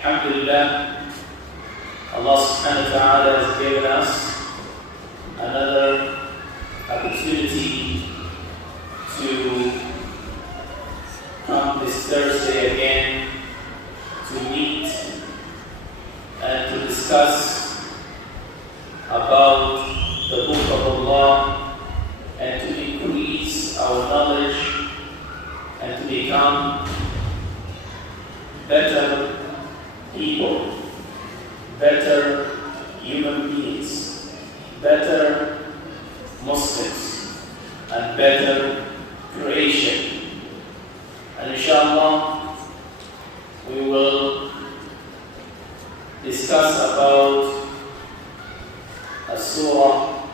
Alhamdulillah, Allah subhanahu wa ta'ala has given us another opportunity to come this Thursday again to meet and to discuss about the Book of Allah and to increase our knowledge and to become better people, better human beings, better Muslims, and better creation. And inshallah, we will discuss about a surah,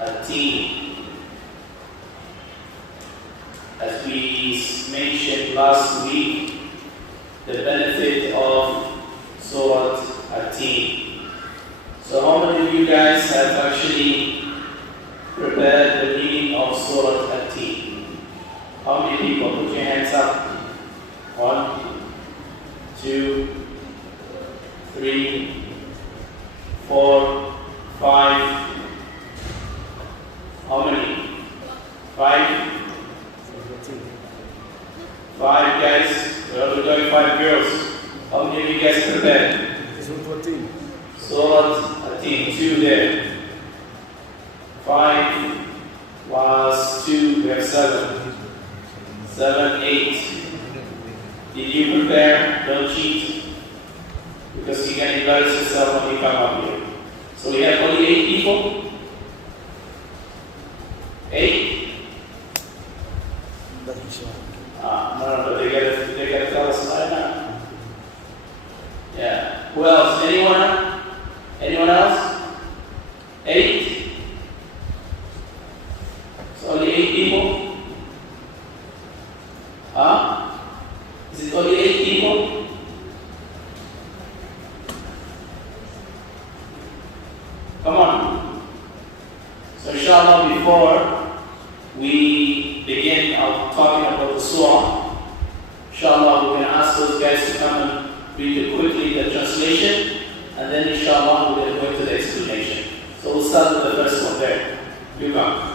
At-Teen. As we mentioned last week, the benefit of Surah At-Teen. So how many of you guys have actually prepared the meaning of Surah At-Teen? How many people? Put your hands up. 1, 2, 3, 4, 5. How many? 5? 5 guys. We're going 5 girls. How many of you guys prepared? Surah At-Teen, 2 there. 5 plus 2, we have 7. 7, 8. Did you prepare? Don't cheat. Because you can embarrass yourself when you come up here. So we have only 8 people? 8? No, they gotta tell us right now. Yeah. Who else? Anyone? Anyone else? 8? It's only 8 people? Huh? Is it only 8 people? Come on. So inshallah, before we begin talking about the surah, inshallah, we're going to ask those guys to come and read quickly the translation, and then inshallah, we're going to go into the explanation. So we'll start with the first one there. You come.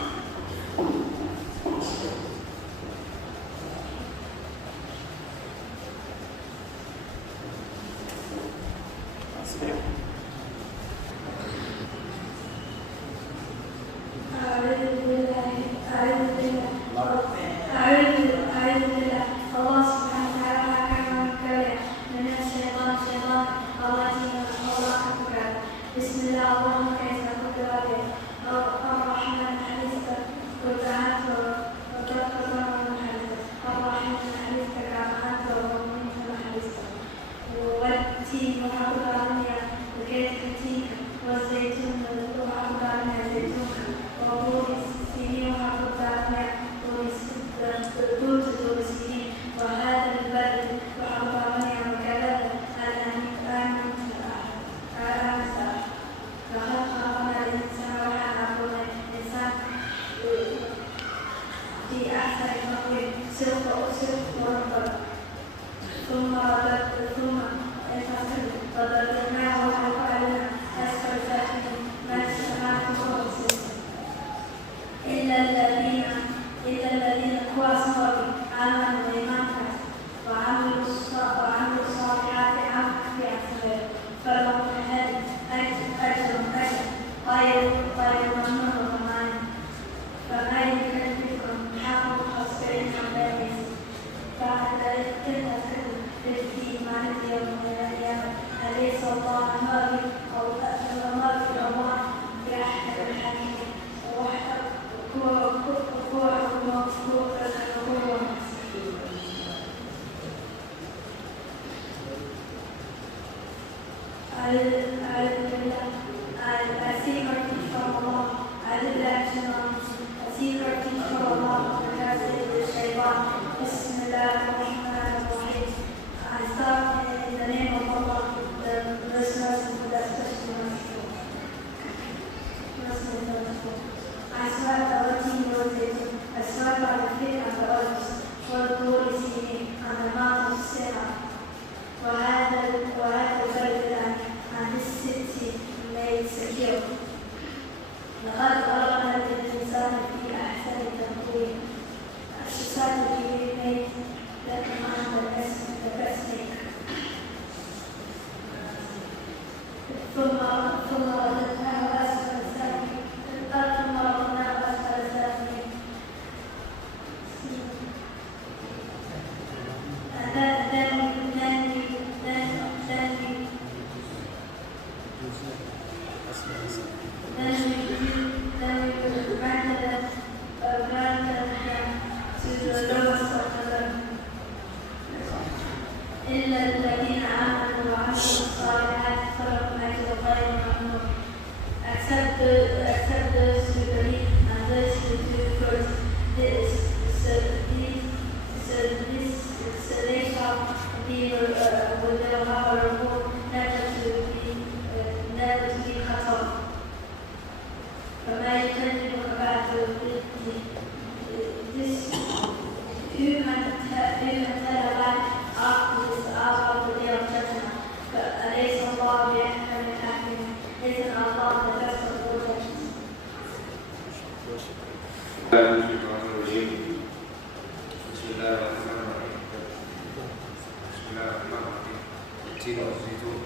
وهذا ثم رددناه أسفل سافلين. إلا الذين آمنوا وعملوا الصالحات فلهم أجر غير ممنون. Except those who believe and those who do good, so they shall be with their reward, never to be cut off. فما يكذبك بعد this who can tell about after the day of judgment. أليس الله بأحكم الحاكمين? Isn't Allah the best of all judges? بسم الله الرحمن الرحيم. التين والزيتون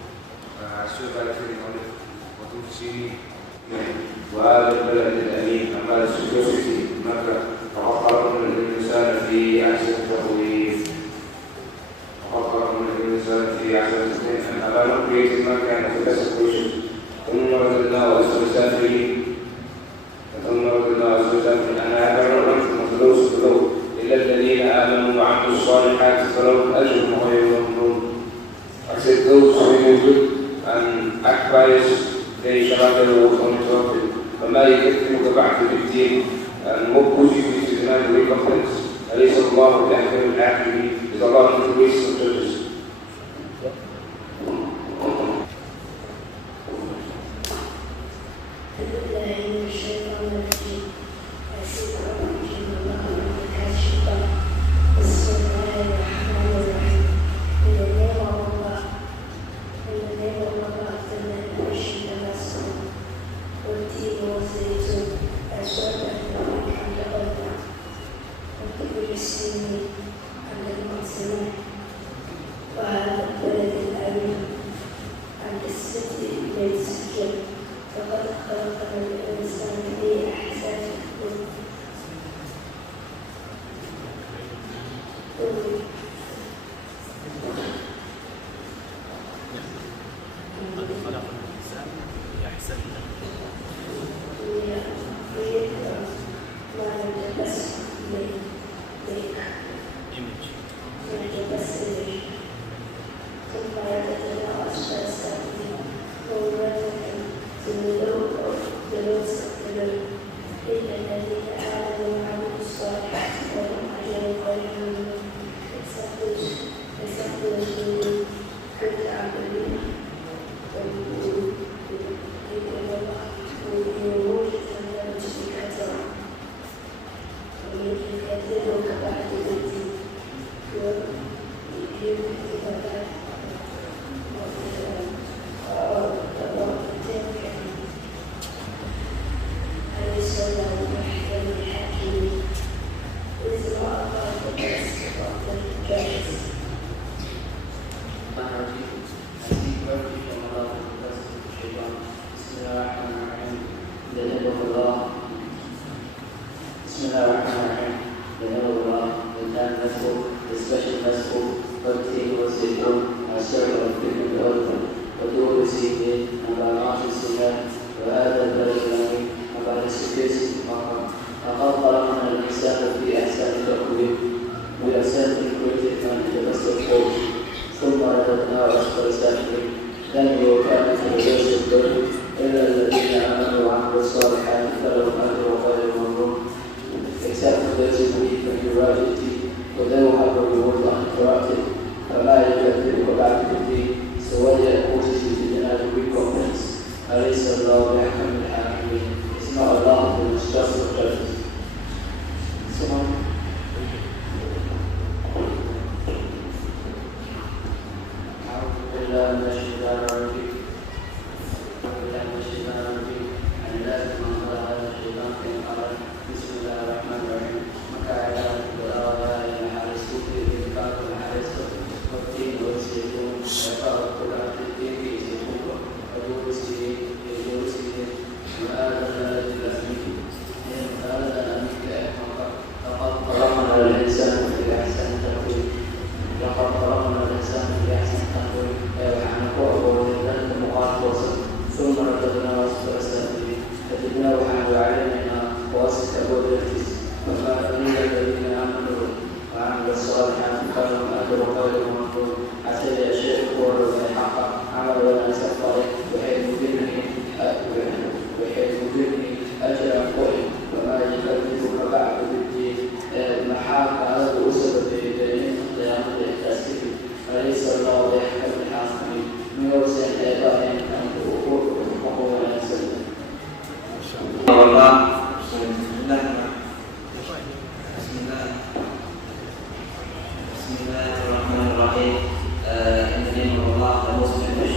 الشجرة التي نعرف وطور سينين وهذا البلد الأمين أما السكيورتي مكة فقد خلقنا الإنسان في أحسن تقويم. And Allah created Makkah as the best solution. ثم رددناه أسفل سافلين. And I have not run from those below إلا الذين آمنوا وعملوا الصالحات فلهم أجر غير ممنون. Except those who do good and act pious, they shall have their reward uninterrupted. فما يكذبك بعد بالدين and more pushes to deny the recompense. أليس الله بأحكم الحاكمين? Is Allah not the greatest of judges?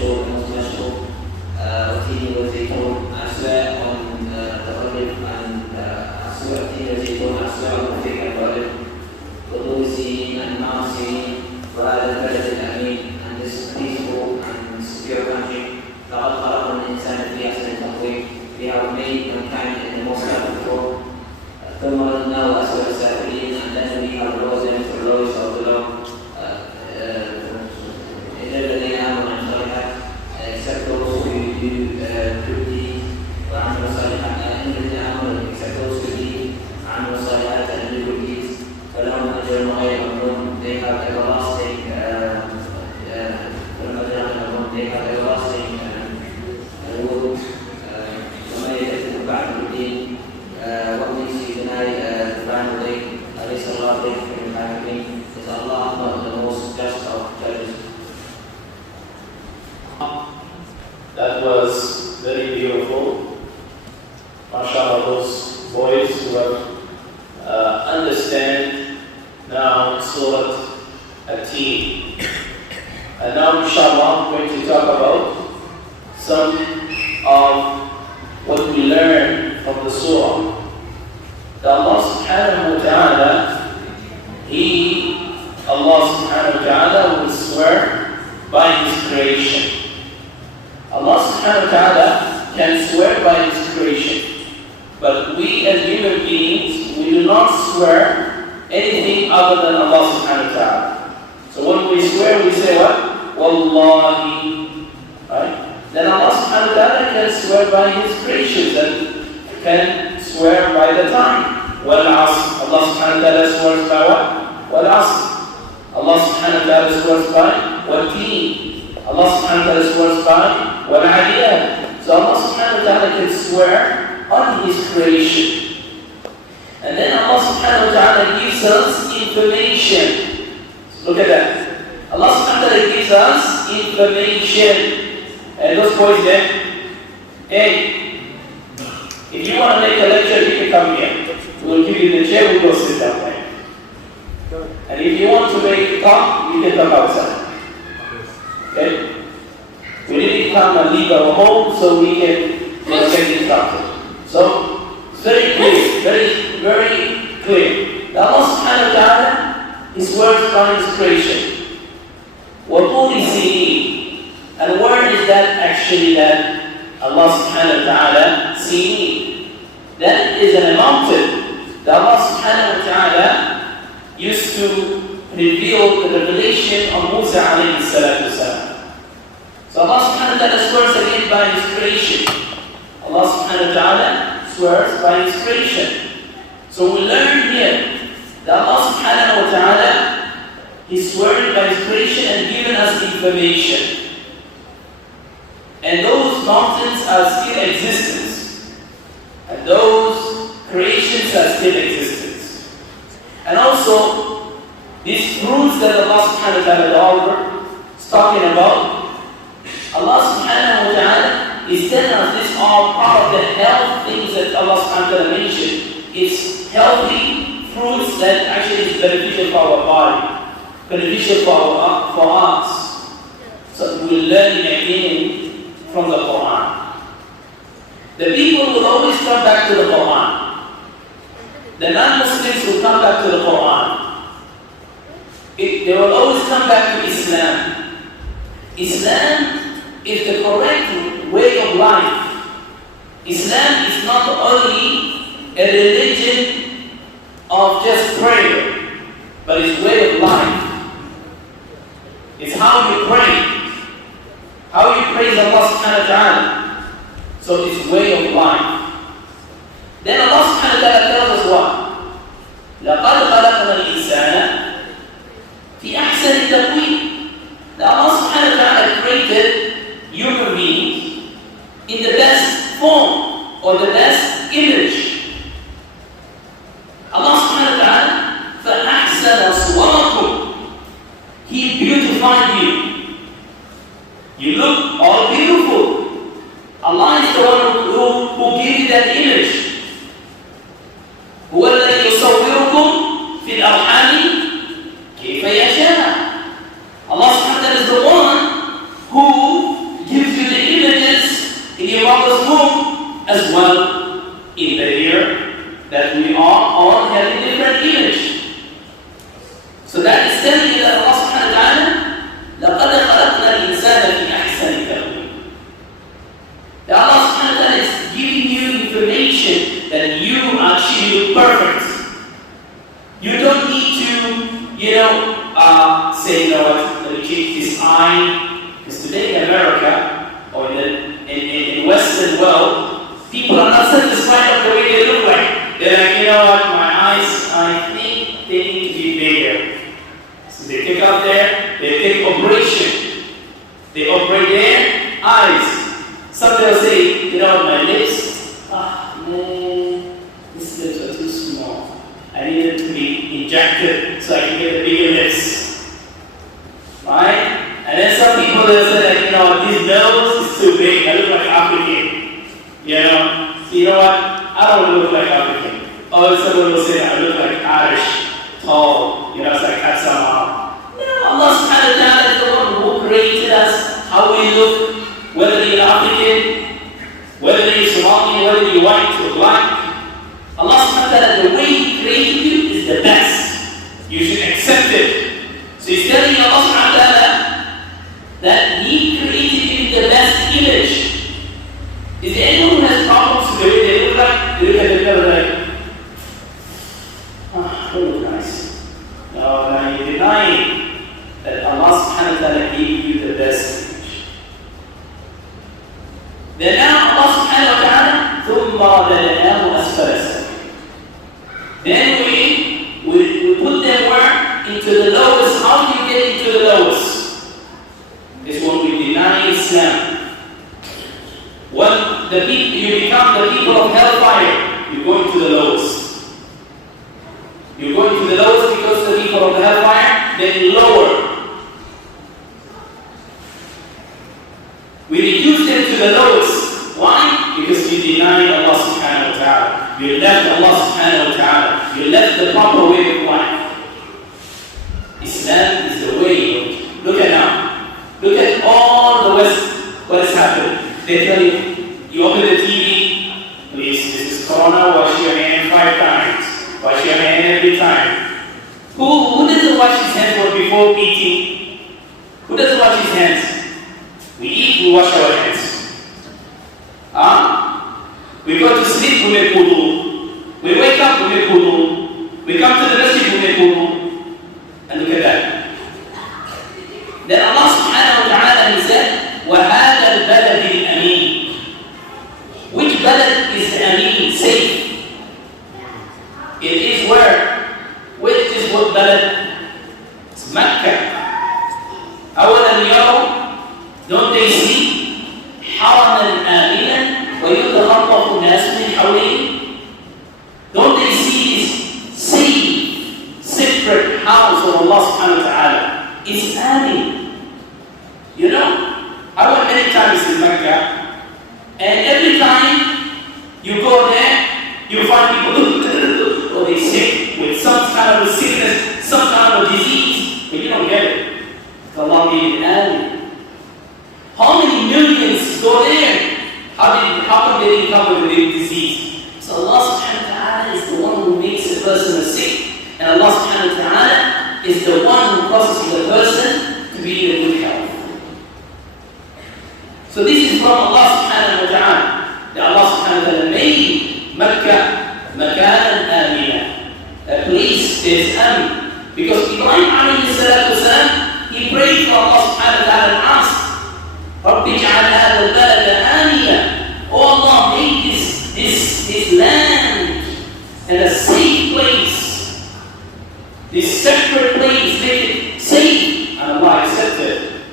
mashhur, the most mashhur, Tini wa Zaytun. I swear on the olive and I swear Tini wa Zaytun, I swear on the fig and olive. وطور سنين أنهار سنين وهذا البلد الأمين and this peaceful and secure country. لقد خلقنا الإنسان في أحسن تقويم. We have made mankind in the most perfect form. ثم رددناه أسفل السافلين and then we have lowered them to the lowest of the low. إلا الذين آمنوا وعملوا الصالحات except those who do good deeds وعملوا الصالحات. إلا الذين آمنوا except those who do وعملوا الصالحات and do good deeds. فلهم أجر غير ممنون. They have everlasting they have everlasting reward. وما يكذب بعد الدين ومن يدعي بعد الدين أليس الله بحكم الحاكمين. Is Allah not the most just of judges? That was very beautiful. MashaAllah, those boys who have understand now Surah At-Teen. And now, inshallah, I'm going to talk about some of what we learn from the surah. That Allah subhanahu wa ta'ala, Allah subhanahu wa ta'ala will swear by His creation. Allah subhanahu wa ta'ala can swear by His creation. But we as human beings, we do not swear anything other than Allah subhanahu wa ta'ala. So when we swear, we say what? Wallahi. Right? Then Allah subhanahu wa ta'ala can swear by His creation, and can swear by the time. Wal-asr. Allah subhanahu wa ta'ala swears by what? Wal-asr. Allah subhanahu wa ta'ala swears by wal-teen. Allah subhanahu wa ta'ala swears by wal-adiyat. So Allah subhanahu wa ta'ala can swear on His creation. And then Allah subhanahu wa ta'ala gives us information. Look at that. Allah subhanahu wa ta'ala gives us information. And those boys there, hey, if you want to make a lecture, you can come here. We'll give you the chair, we'll go sit down there. And if you want to make talk, you can talk outside. Okay? We didn't come and leave our home so we can get instructed. So, it's very clear, very clear. That Allah subhanahu wa ta'ala is words from His creation. وَطُورِ سِنِينَ. And where is that actually that Allah subhanahu wa ta'ala seen? That is a mountain that Allah subhanahu wa ta'ala used to reveal the revelation of Musa alayhi salatu wasalam. So Allah subhanahu wa ta'ala swears again by His creation. Allah subhanahu wa ta'ala swears by His creation. So we learn here that Allah subhanahu wa ta'ala is swearing by His creation and giving us information. And those mountains are still existence. And those creations are still existence. And also, these fruits that Allah subhanahu wa ta'ala is talking about, Allah subhanahu wa ta'ala is telling us these are part of the health things that Allah subhanahu wa ta'ala mentioned. It's healthy fruits that actually is beneficial for our body, beneficial for us. So we're learning again from the Quran. The people will always come back to the Quran. The non-Muslims will come back to the Quran. They will always come back to Islam. Islam is the correct way of life. Islam is not only a religion of just prayer, but it's way of life. It's how you pray. How you praise Allah subhanahu wa ta'ala. So it's way of life. Then Allah subhanahu wa ta'ala tells us what? لَقَدْ خَلَقْنَا الْإِنسَانَ فِي أَحْسَنِ تَقْوِيمٍ. That Allah subhanahu wa ta'ala created human beings in the best form or the best image. Allah subhanahu wa ta'ala فَأَحْسَنَ صُوَرَكُمْ. He beautified you. You look all beautiful. Allah is the one who gave you that image. هو الذي يصوركم في الأرحام كيف يشاء. Allah subhanahu wa ta'ala is the one who as well in the year that we are all having a different image. So that is telling you that Allah subhanahu wa ta'ala لَقَدْ خَلَقْنَا الْإِنسَانَ فِي أَحْسَنِ تَقْوِيمٍ. That Allah subhanahu wa ta'ala is giving you information that you actually look perfect. You don't need to, say, let me change this eye. Because today in America, or in Western world, people are not satisfied with the way they look like. They're like, my eyes, I think they need to be bigger. So they take out they take operation. They operate their eyes. Some they'll say, my lips, man, these lips are too small. I need them to be injected so I can get the bigger lips. Right? And then some people they'll say that, this nose is too big, I look like African. So you know what? I don't want to look like African. Or someone will say that I look like Irish, tall, it's like that somehow. No, Allah subhanahu wa ta'ala is the one who created us, how we look, whether you're African, whether you're Somalian, whether you're white or black. Allah subhanahu wa ta'ala, the way He created you is the best. You should accept it. So He's telling you, Allah subhanahu wa ta'ala, that He created you in the best image. Is there anyone who has problems with the way they look like? They look at the mirror like, they look nice. No, you're denying that Allah subhanahu wa ta'ala gave you the best image. Then now Allah subhanahu wa ta'ala, ثُمَّ رَدَدْنَاهُ أَسْفَلَ سَافِلِينَ. Then we put them where? Into the lowest. How do you get into the lowest? It's when we deny Islam. When you become the people of hellfire, you go into the lowest. You go into the lowest because the people of the hellfire, then lower. We reduce them to the lowest. Why? Because you deny Allah subhanahu wa ta'ala. You left Allah subhanahu wa ta'ala. You left the proper way of life. Islam is the way. Look at now. Look at all the West. What has happened? They tell you open the TV, please, this is Corona, wash your hand 5 times. Wash your hand every time. Who doesn't wash his hands before eating? Who doesn't wash his hands? We eat, we wash our hands. We go to sleep, we make wudu. We wake up, we make wudu. We come to the masjid, we make wudu. And look at that. Then Allah subhanahu wa ta'ala, He said, وَهَذَا الْبَلَدِ الْأَمِينَ. Which balad is Ameen, safe? It is where? Which is what balad? It's Mecca. أَوَلَمْ يَرَوْا. Don't they see? حَرَمًا آمِنًا وَيُتَخَطَّفُ النَّاسُ مِنْ حَوْلِهِ. Don't they see this safe, separate house of Allah subhanahu wa ta'ala? It's Ameen. I went many times in Mecca, and every time you go there, you find people, or they sick with some kind of a sickness, some kind of disease, but you don't get it. Allah gave it an. How many millions go there? How come they didn't come with a disease? So Allah subhanahu wa ta'ala is the one who makes a person sick, and Allah subhanahu wa ta'ala is the one who causes the person to be in good health. So this is from Allah subhanahu wa ta'ala. That Allah subhanahu wa ta'ala made Mecca makanan amina. A place that is amin. Because Ibrahim alayhi salatu wasalam, he prayed for Allah subhanahu wa ta'ala and asked, رَبِّ اجْعَلْ هَذَا الْبَلَدَ آمِنًا. Oh Allah, make this land and a safe place. This separate place, make it safe. And Allah accepted.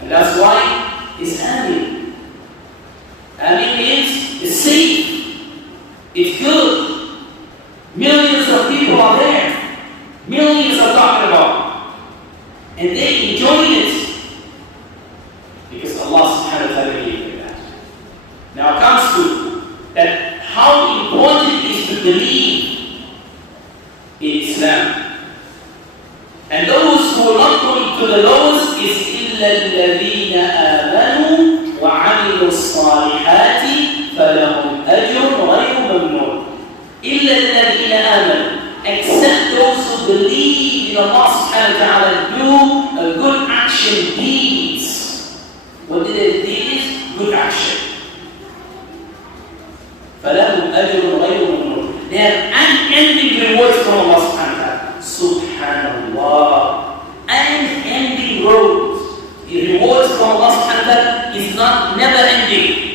And that's why it's Amin. Amin means it's safe, it's good. Millions of people are there. Millions are talking about. And they enjoy it. Because Allah subhanahu wa ta'ala gave them that. Now it comes to that how important it is to believe in Islam. And those who are not going to the lowest is إِلَّا الَّذِينَ آمَنُوا وَعَمِلُوا الصَّالِحَاتِ فلهم أجر غير ممنون إلا الذين آمنوا, except those who believe in Allah subhanahu wa ta'ala and do a good action deeds. What did they do? Good action. فلهم أجر غير ممنون. They have unending rewards from Allah subhanahu wa ta'ala. Subhanallah. Unending rewards. The rewards from Allah subhanahu wa ta'ala is not never ending.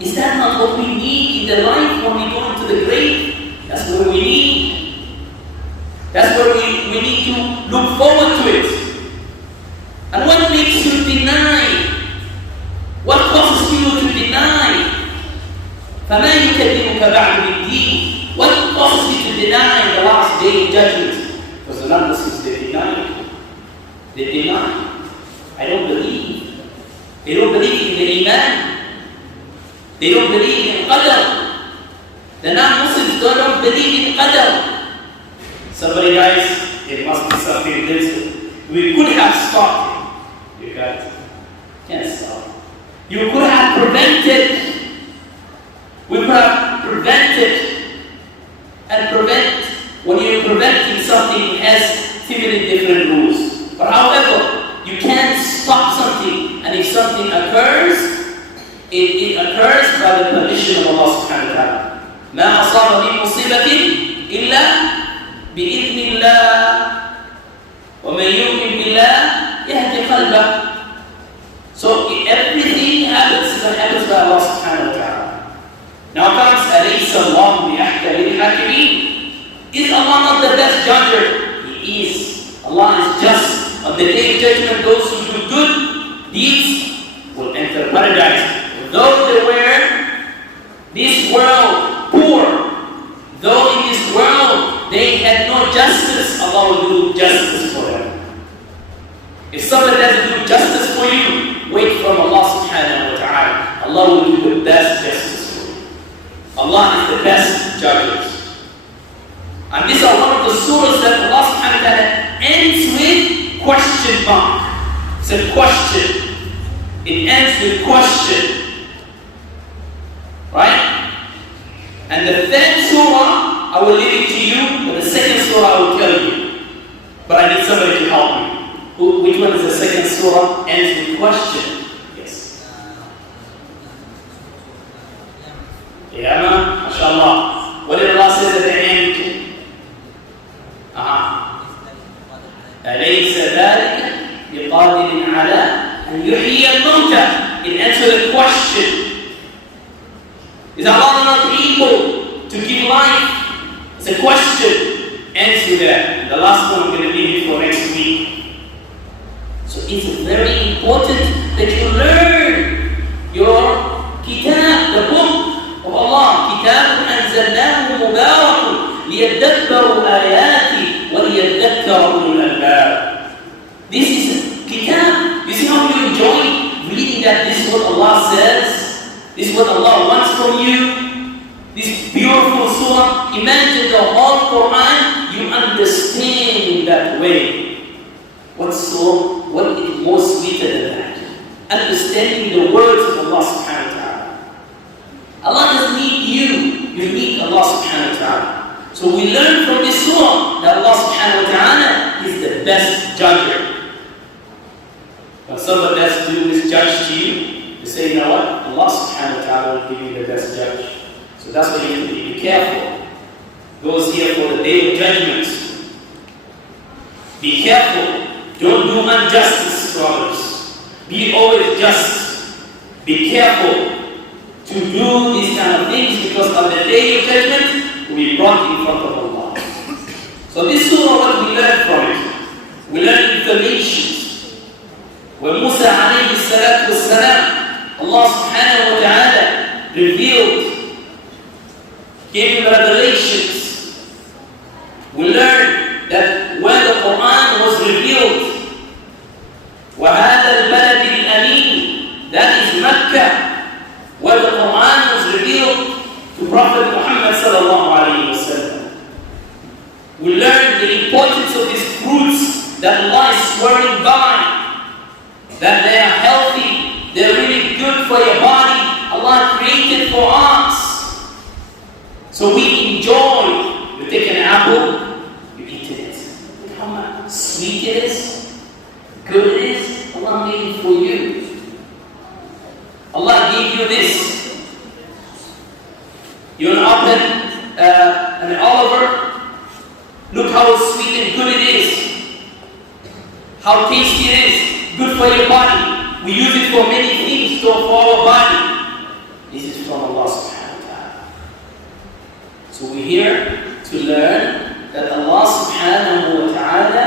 Is that not what we need in the life when we go into the grave? That's what we need. That's what we need to look forward to it. And what makes you deny? What causes you to deny? فَمَا يُكَذِّبُكَ بَعْدُ بِالدِّينِ. What causes you to deny the last day of judgment? Because the non-Muslims, they deny. They deny. I don't believe. They don't believe in the Iman. They don't believe in Qadr. The non-Muslims don't believe in Qadr. Somebody dies, it must be something this. We could have stopped it. You can't stop. You could have prevented. We could have prevented. And prevent, when you're preventing something, it has 50 different rules. But however, you can't stop something. And if something occurs, it occurs by the permission of Allah subhanahu wa ta'ala. ما أصاب من مصيبة إلا بإذن الله ومن يؤمن بالله يهدي قلبه. So everything happens by Allah subhanahu wa ta'ala. Now comes أليس الله بأحكم الحاكمين. Is Allah not the best judge? He is. Allah is just. On the day of judgment, those who do good deeds will enter paradise. Though they were this world poor, though in this world they had no justice, Allah will do justice for them. If somebody doesn't do justice for you, wait from Allah subhanahu wa ta'ala. Allah will do the best justice for you. Allah is the best judge. And these are one of the surahs that Allah subhanahu wa ta'ala ends with question mark. It's a question. It ends with question. Right? And the third surah, I will leave it to you, but the second surah I will tell you. But I need somebody to help me. Which one is the second surah? Ends with question. Yes. Qiyamah, mashallah. What did Allah say at the end? أليس ذلك بقادر على أن يحيي الموتى. It answers the question. Is Allah not able to give life? It's a question. Answer that. The last one I'm going to leave it for next week. So it's very important that you learn your kitab, the book of Allah. كتاب أنزلناه مبارك ليدبروا آياته وليذكر أولو الألباب. This is kitab. You see how you enjoy reading that this is what Allah says? This is what Allah wants from you. This beautiful surah. Imagine the whole Quran, you understand in that way. What is more sweeter than that? Understanding the words of Allah subhanahu wa ta'ala. Allah doesn't need you, you need Allah subhanahu wa ta'ala. So we learn from this surah that Allah subhanahu wa ta'ala is the best judge. When somebody has to do this judge to you, you say, you know what? Allah subhanahu wa ta'ala will give you the best judge. So that's why you need to be careful. Those here for the day of judgment. Be careful. Don't do injustice to others. Be always just. Be careful to do these kind of things because on the day of judgment, we brought in front of Allah. So this surah, what we learn from it? We learn information. When Musa alayhi salatu wassalam, Allah subhanahu wa ta'ala revealed, gave him revelations. We learn that when the Quran was revealed, وَهَذَا الْبَلَدِ الْأَمِينِ, that is Mecca, where the Quran was revealed to Prophet Muhammad sallallahu alayhi wa sallam. We learn the importance of these fruits that Allah is swearing by, that they are healthy, they're really good for your body. for us. So we enjoy. You take an apple, you eat it. Look how much sweet it is, good it is. Allah made it for you. Allah gave you this. You want to open an olive. Look how sweet and good it is. How tasty it is. Good for your body. We use it for many things for our body. This is from Allah subhanahu wa ta'ala. So we're here to learn that Allah subhanahu wa ta'ala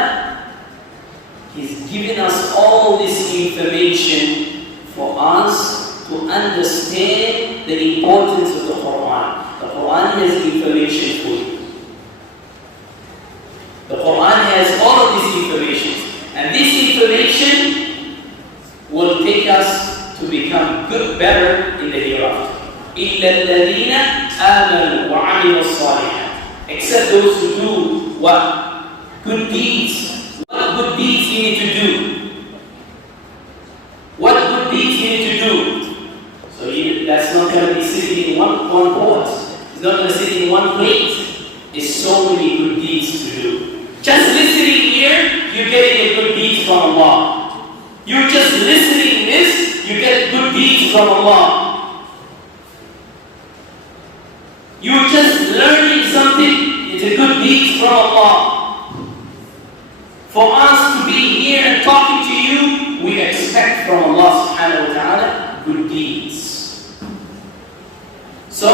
is giving us all this information for us to understand the importance of the Quran. The Quran has information for you. The Quran has all of this information. And this information will take us to become good, better in the hereafter. إِلَّا الَّذِينَ آمَنُوا وَعَمِلُوا الصَّالِحَاتِ. Except those who do what? Good deeds. What good deeds you need to do? What good deeds you need to do? So that's not going to be sitting in one pot. It's not going to sit in one plate. There's so many good deeds to do. Just listening here, you're getting a good deed from Allah. You're just listening this, you get good deeds from Allah. You're just learning something, it's a good deed from Allah. For us to be here and talking to you, we expect from Allah subhanahu wa ta'ala good deeds. So,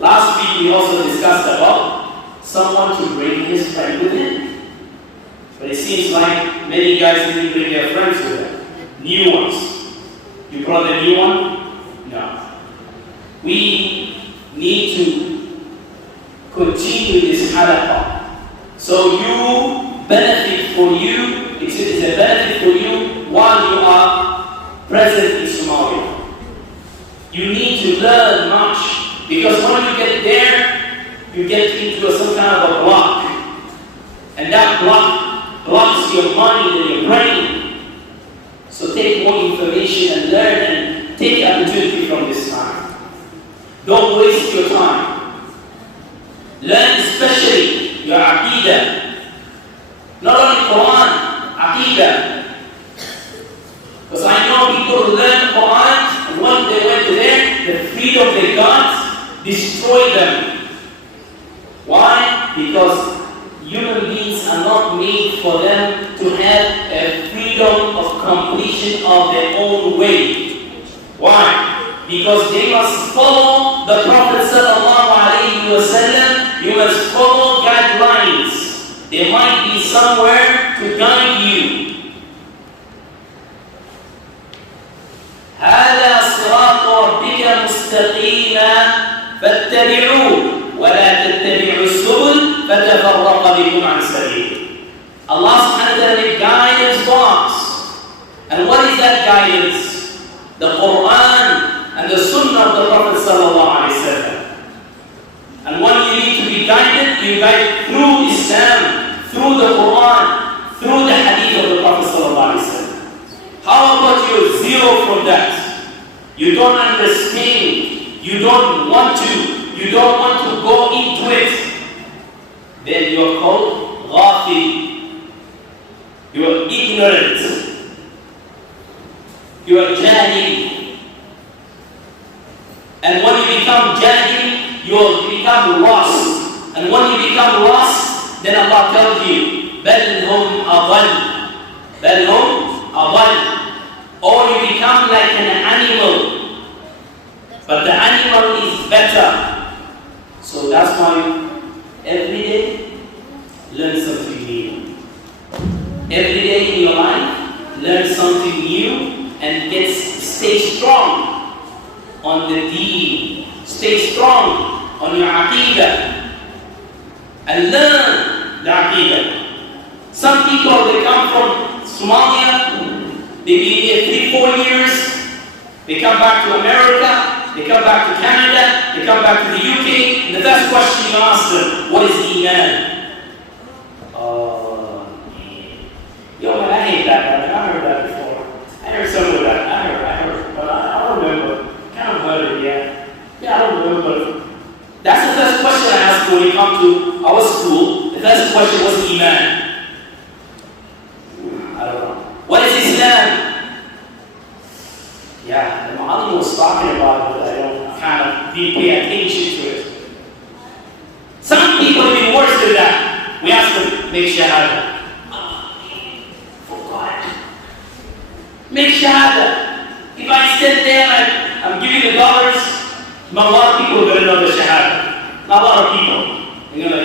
last week we also discussed about someone to bring his friend with him. But it seems like many guys didn't bring their friends with them. New ones. You brought a new one? No. We need to continue this halaqah. So you benefit for you, it's a benefit for you while you are present in Somalia. You need to learn much because when you get there, you get into some kind of a block. And that blocks your mind and your brain. So take more information and learn and take opportunity from this time. Don't waste your time. Learn especially your Aqidah. Not only Quran, Aqidah. Because I know people who learn Quran and when they went there, the freedom they got destroyed them. Why? Because human beings are not made for them to have a freedom of completion of their own way. Why? Because they must follow the Prophet ﷺ. You must follow guidelines. There might be somewhere to guide you. هذا صراط ربك مستقيما فاتبعوه ولا تتبعوا السبل فتفرق بكم عن سبيله. Allah subhanahu wa ta'ala guidance box. And what is that guidance? The Quran and the Sunnah of the Prophet sallallahu alaihi wasallam. And when you need to be guided, you guide through Islam, through the Quran, through the Hadith of the Prophet sallallahu alaihi wasallam. How about you zero from that? You don't understand. You don't want to. You don't want to go into it. Then you are called ghafil. You are ignorant. You are jahil. And when you become jahil, you will become lost. And when you become lost, then Allah tells you, بَلْ هُمْ أَضَلْ بَلْ هُمْ أَضَلْ. Or you become like an animal. But the animal is better. So that's why every day, learn something new. Every day in your life, learn something new and stay strong on the deen. Stay strong on your aqidah. And learn the aqidah. Some people, they come from Somalia, they be here 3-4 years, they come back to America, they come back to Canada, they come back to the UK, and the first question you ask them, what is Iman? Oh, man. Yo, man, I hate that, man. I heard that before. I heard some of that. I heard, but I don't remember. Kind of heard it, yeah. What is Islam? Yeah, the Mu'allim was talking about it, but I don't kind of pay attention to it. Some people are even worse than that. We ask them, make shahada. Forgot. Make shahada. If I stand there and I'm giving the dollars, a lot of people are going to know the shahada. Not a lot of people. You know,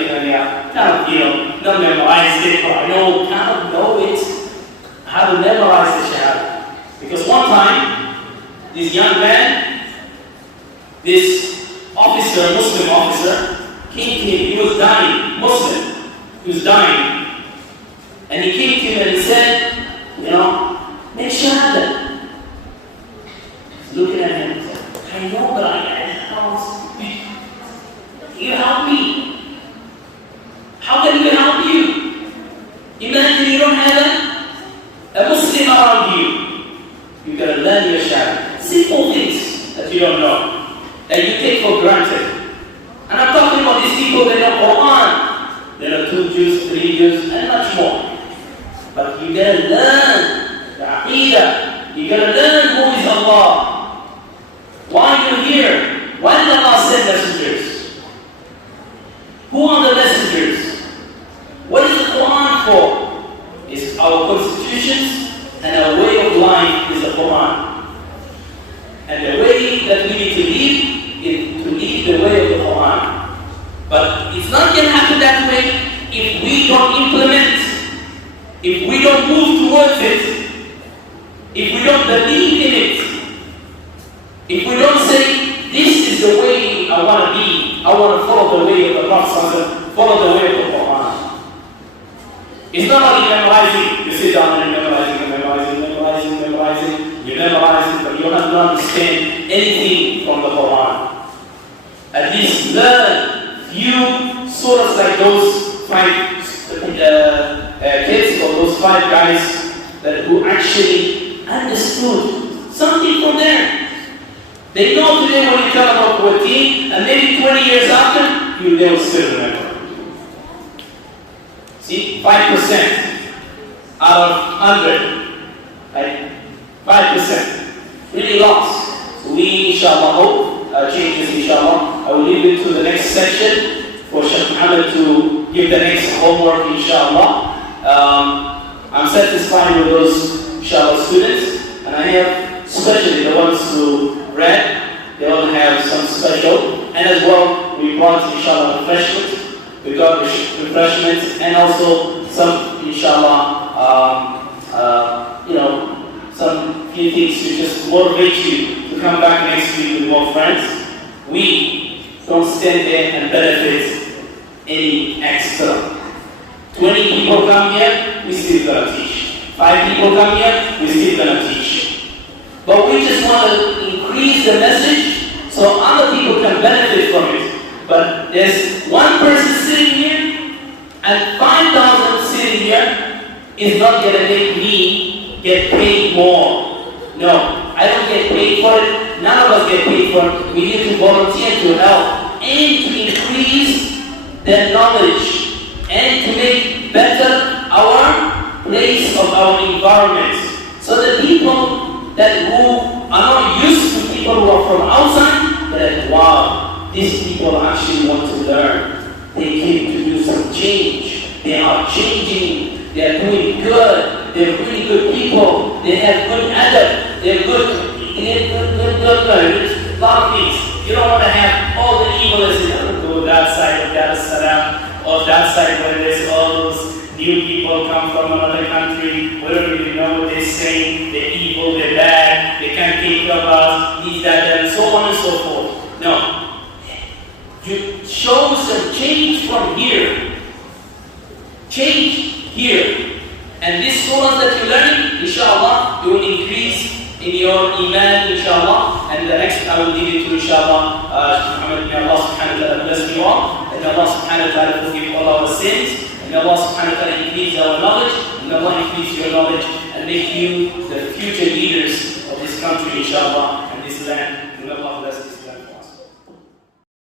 not memorize it, but I kind of know it, how to memorize the shahada. Because one time, this young man, this officer, Muslim officer, came to him. He was dying, Muslim. He was dying. And he came to him and he said, make shahada. He's looking at him and said, I know, but I can't. You help me. How can we help you? Imagine you don't have a Muslim around you. You gotta learn your shahada. Simple things that you don't know, that you take for granted. And I'm talking about these people that know Quran. They know 2 Jews, 3 Jews, and much more. But you gotta learn the Aqidah. You gotta learn who is Allah. Why are you here? Why did Allah send messengers? Who are the messengers? What is the Quran for? It's our constitutions and our way of life is the Quran. And the way that we need to live is to live the way of the Quran. But it's not going to happen that way if we don't implement, if we don't move towards it, if we don't believe in it, if we don't say, this is the way I want to be, I want to follow the way of the Prophet, follow the way of the Quran. It's not only memorizing, you sit down and memorizing, you memorize it, but you don't have to understand anything from the Quran. At least learn few surahs like those 5 kids or those 5 guys who actually understood something from there. They know today when you talk about 14, and maybe 20 years after, they will still remember. See, 5% out of 100, right? 5%. Really lost. So we, inshallah, hope changes, inshallah. I will leave it to the next section for Sheikh Muhammad to give the next homework, inshallah. I'm satisfied with those, inshallah, students. And I have, especially the ones who read, they all have some special. And as well, we brought, inshallah, refreshments. We got refreshments and also some, inshallah, some few things to just motivate you to come back next week with more friends. We don't stand there and benefit any extra. 20 people come here, we still gonna teach. 5 people come here, we still gonna teach. But we just want to increase the message so other people can benefit from it. But there's one person sitting here and 5,000 sitting here is not going to make me get paid more. No, I don't get paid for it. None of us get paid for it. We need to volunteer to help and to increase their knowledge and to make better our place of our environment. So the people who are not used to people who are from outside, they're like, wow, these people actually want to learn. They came to do some change. They are changing. They are doing good. They're really good people. They have good adab. They're good. A lot of things. You don't want to have all the evil as you go that side of Dar es Salaam or that side where there's all those new people come from another country. We don't really know what they're saying. They're evil. They're bad. They can't take care of us. These, that, and so on and so forth. No. You show some change from here. Change here. And this surah that you learn, inshallah, you will increase in your iman, inshallah. And the next I will leave it to, inshallah, Muhammad, may Allah subhanahu wa ta'ala bless you all. And Allah subhanahu wa ta'ala forgive all our sins. And Allah subhanahu wa ta'ala increase our knowledge. And Allah increase your knowledge and make you the future leaders of this country, inshallah, and this land.